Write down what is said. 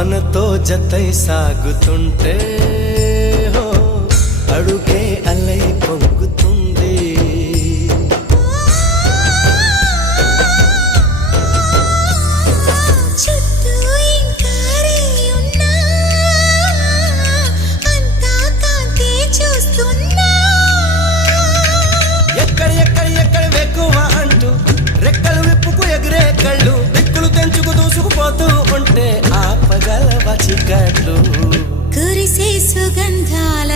మనతో జతై సాగుతుంటే హో అడుగే అలై పొంగుతుంది. చుట్టూ ఇంకారే ఉన్నా అంతా కాంతే చూస్తున్నా. ఎక్కడ ఎక్కడ ఎక్కడ వెక్కువ అంటూ రెక్కలు విప్పుకు ఎగిరే కళ్ళు దిక్కులు తెంచుకు దూసుకుపోతూ ఉంటే ఆపగలవ చికట్లు. కురిసే సుగంధాల